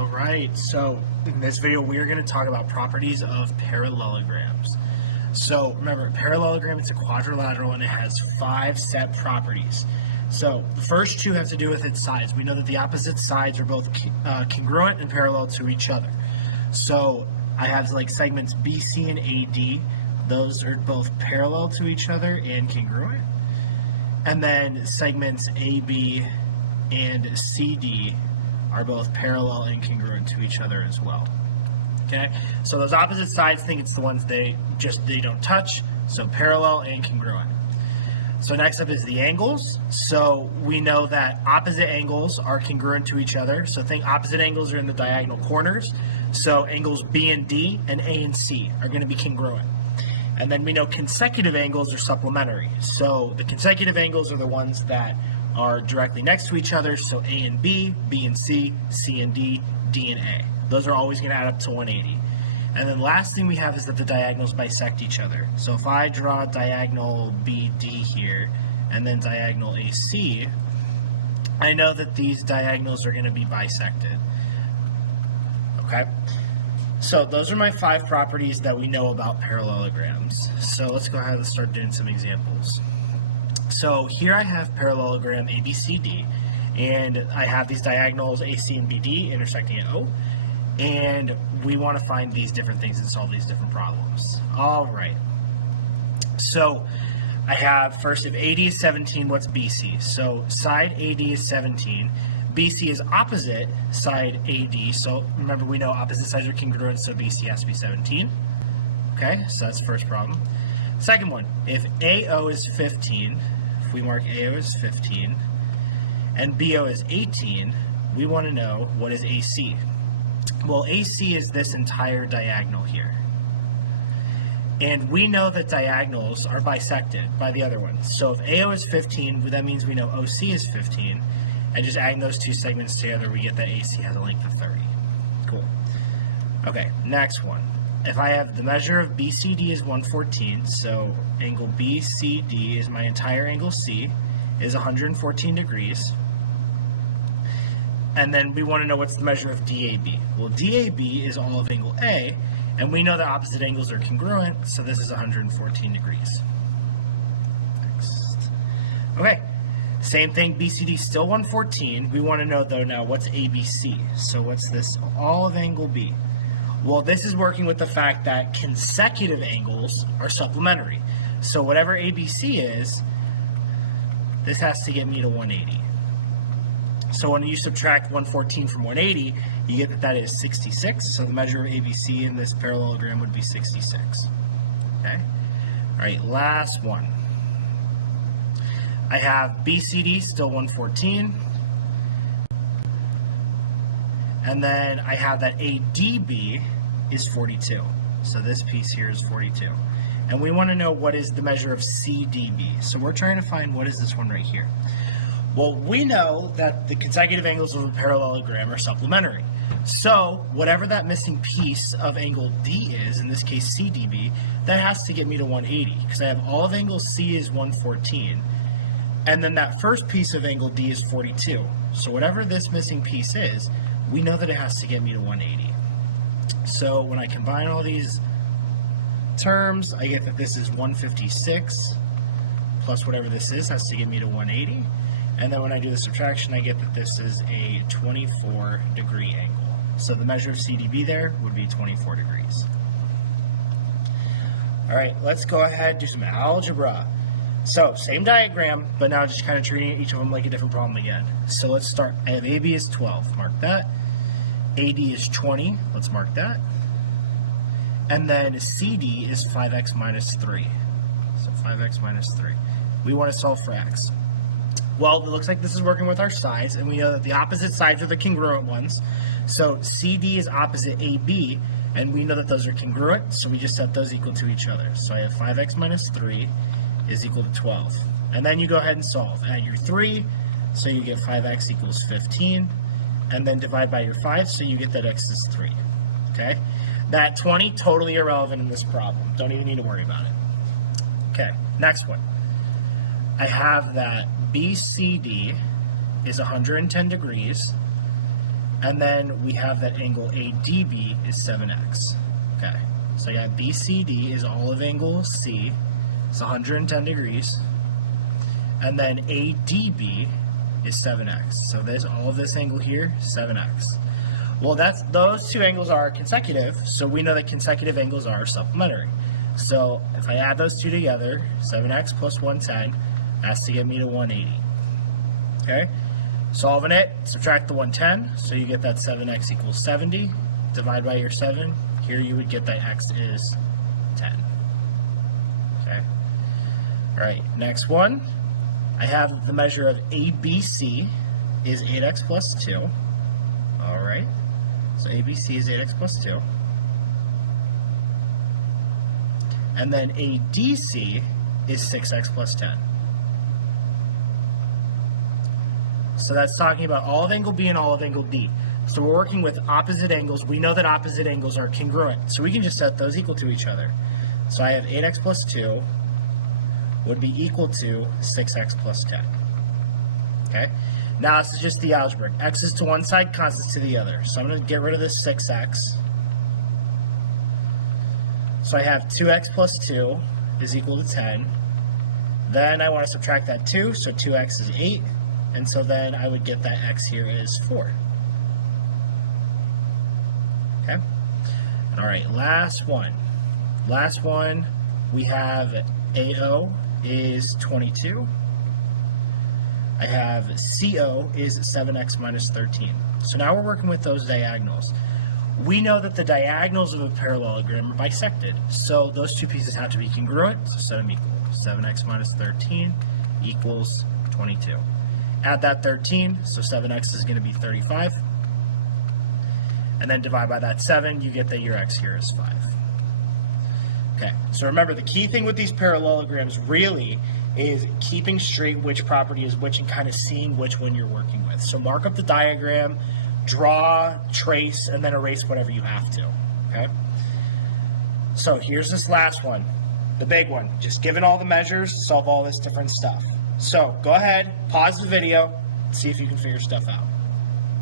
Alright, so in this video we are going to talk about properties of parallelograms. So remember, a parallelogram is a quadrilateral and it has 5 set properties. So the first 2 have to do with its sides. We know that the opposite sides are both congruent and parallel to each other. So I have like segments BC and AD. Those are both parallel to each other and congruent. And then segments AB and CD are both parallel and congruent to each other as well. Okay, so those opposite sides think it's the ones they don't touch, so parallel and congruent. So next up is the angles. So we know that opposite angles are congruent to each other. So think opposite angles are in the diagonal corners. So angles B and D and A and C are going to be congruent. And then we know consecutive angles are supplementary. So the consecutive angles are the ones that are directly next to each other, so A and B, B and C, C and D, D and A. Those are always going to add up to 180. And then last thing we have is that the diagonals bisect each other. So if I draw diagonal BD here, and then diagonal AC, I know that these diagonals are going to be bisected. Okay? So those are my 5 properties that we know about parallelograms. So let's go ahead and start doing some examples. So here I have parallelogram ABCD, and I have these diagonals AC and BD intersecting at O, and we want to find these different things and solve these different problems. All right. So I have first, if AD is 17, what's BC? So side AD is 17. BC is opposite side AD. So remember, we know opposite sides are congruent, so BC has to be 17. Okay, so that's the first problem. Second one, if AO is 15, if we mark AO as 15, and BO is 18, we want to know what is AC. Well, AC is this entire diagonal here. And we know that diagonals are bisected by the other ones. So if AO is 15, that means we know OC is 15. And just adding those 2 segments together, we get that AC has a length of 30. Cool. Okay, next one. If I have the measure of BCD is 114, so angle BCD is my entire angle C, is 114 degrees. And then we want to know what's the measure of DAB. Well, DAB is all of angle A, and we know that opposite angles are congruent, so this is 114 degrees. Next. Okay, same thing, BCD still 114. We want to know, though, now what's ABC. So what's this? All of angle B. Well, this is working with the fact that consecutive angles are supplementary. So whatever ABC is, this has to get me to 180. So when you subtract 114 from 180, you get that that is 66. So the measure of ABC in this parallelogram would be 66. Okay? All right, last one. I have BCD still 114. And then I have that ADB is 42. So this piece here is 42. And we want to know what is the measure of CDB. So we're trying to find what is this one right here. Well, we know that the consecutive angles of a parallelogram are supplementary. So whatever that missing piece of angle D is, in this case CDB, that has to get me to 180. Because I have all of angle C is 114. And then that first piece of angle D is 42. So whatever this missing piece is, we know that it has to get me to 180. So when I combine all these terms, I get that this is 156 plus whatever this is has to get me to 180. And then when I do the subtraction, I get that this is a 24 degree angle. So the measure of CDB there would be 24 degrees. All right, let's go ahead and do some algebra. So same diagram, but now just kind of treating each of them like a different problem again. So let's start. I have AB is 12, mark that. AD is 20, let's mark that. And then CD is 5x minus 3. So 5x minus 3. We want to solve for x. Well, it looks like this is working with our sides, and we know that the opposite sides are the congruent ones. So CD is opposite AB, and we know that those are congruent, so we just set those equal to each other. So I have 5x minus 3 is equal to 12. And then you go ahead and solve. Add your 3, so you get 5x equals 15. And then divide by your 5, so you get that x is 3. Okay? That 20, totally irrelevant in this problem. Don't even need to worry about it. Okay, next one. I have that BCD is 110 degrees, And then we have that angle ADB is 7x. Okay, so I got BCD is all of angle C. It's 110 degrees. And then ADB is 7x. So there's all of this angle here, 7x. Well, those two angles are consecutive, so we know that consecutive angles are supplementary. So if I add those two together, 7x plus 110, that's to get me to 180. Okay? Solving it, subtract the 110, so you get that 7x equals 70. Divide by your 7. Here you would get that x is 10. Okay? Alright, next one. I have the measure of ABC is 8x plus 2. Alright. So ABC is 8x plus 2. And then ADC is 6x plus 10. So that's talking about all of angle B and all of angle D. So we're working with opposite angles. We know that opposite angles are congruent. So we can just set those equal to each other. So I have 8x plus 2 would be equal to 6x plus 10. Okay? Now this is just the algebra. X is to one side, constants to the other. So I'm going to get rid of this 6x. So I have 2x plus 2 is equal to 10. Then I want to subtract that 2, so 2x is 8. And so then I would get that x here is 4. Okay? Alright, last one. Last one, we have AO is 22. I have CO is 7x minus 13. So now we're working with those diagonals. We know that the diagonals of a parallelogram are bisected. So those two pieces have to be congruent, so set them equal. 7x minus 13 equals 22. Add that 13, so 7x is going to be 35. And then divide by that 7, you get that your x here is 5. Okay, so remember the key thing with these parallelograms really is keeping straight which property is which and kind of seeing which one you're working with. So mark up the diagram, draw, trace, and then erase whatever you have to. Okay? So here's this last one, the big one. Just given all the measures, solve all this different stuff. So go ahead, pause the video, see if you can figure stuff out.